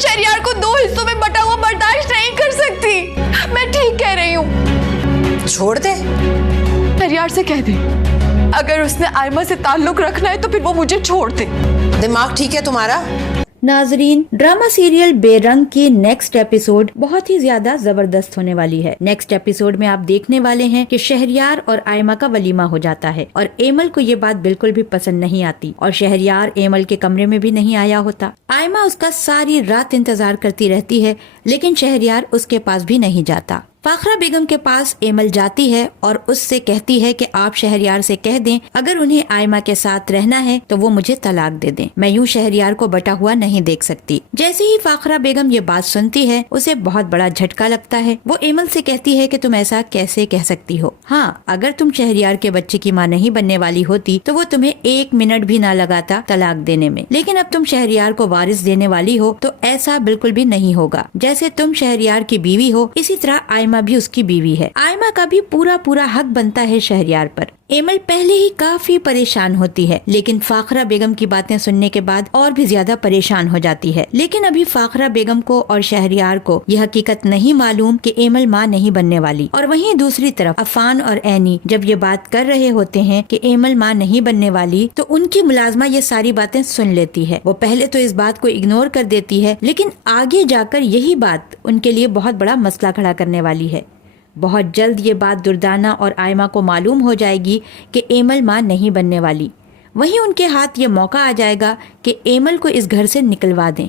शहरयार को 2 हिस्सों में बटा हुआ बर्दाश्त नहीं कर सकती। मैं ठीक कह रही हूँ। छोड़ दे। शहरयार से कह दे अगर उसने आयमा से ताल्लुक रखना है तो फिर वो मुझे छोड़ दे। दिमाग ठीक है तुम्हारा? नाजरीन, ड्रामा सीरियल बेरंग की नेक्स्ट एपिसोड बहुत ही ज्यादा जबरदस्त होने वाली है। नेक्स्ट एपिसोड में आप देखने वाले हैं कि शहरयार और आयमा का वलीमा हो जाता है और एमल को ये बात बिल्कुल भी पसंद नहीं आती और शहरयार एमल के कमरे में भी नहीं आया होता। आयमा उसका सारी रात इंतजार करती रहती है लेकिन शहरयार उसके पास भी नहीं जाता। फाखरा बेगम के पास एमल जाती है और उससे कहती है कि आप शहरयार से कह दें अगर उन्हें आयमा के साथ रहना है तो वो मुझे तलाक दे दें। मैं यूं शहरयार को बटा हुआ नहीं देख सकती। जैसे ही फाखरा बेगम ये बात सुनती है उसे बहुत बड़ा झटका लगता है। वो एमल से कहती है कि तुम ऐसा कैसे कह सकती हो। हाँ, अगर तुम शहरयार के बच्चे की माँ नहीं बनने वाली होती तो वो तुम्हें 1 मिनट भी ना लगाता तलाक देने में, लेकिन अब तुम शहरयार को वारिस देने वाली हो तो ऐसा बिल्कुल भी नहीं होगा। जैसे तुम शहरयार की बीवी हो इसी तरह आयमा भी उसकी बीवी है। आयमा का भी पूरा हक बनता है शहरयार पर। एमल पहले ही काफी परेशान होती है लेकिन फाखरा बेगम की बातें सुनने के बाद और भी ज्यादा परेशान हो जाती है। लेकिन अभी फाखरा बेगम को और शहरयार को यह हकीकत नहीं मालूम कि एमल माँ नहीं बनने वाली। और वहीं दूसरी तरफ अफान और एनी जब ये बात कर रहे होते हैं कि एमल माँ नहीं बनने वाली तो उनकी मुलाजमा ये सारी बातें सुन लेती है। वो पहले तो इस बात को इग्नोर कर देती है लेकिन आगे जाकर यही बात उनके लिए बहुत बड़ा मसला खड़ा करने वाली है। बहुत जल्द ये बात दुर्दाना और आयमा को मालूम हो जाएगी कि एमल माँ नहीं बनने वाली। वहीं उनके हाथ ये मौका आ जाएगा कि एमल को इस घर से निकलवा दें।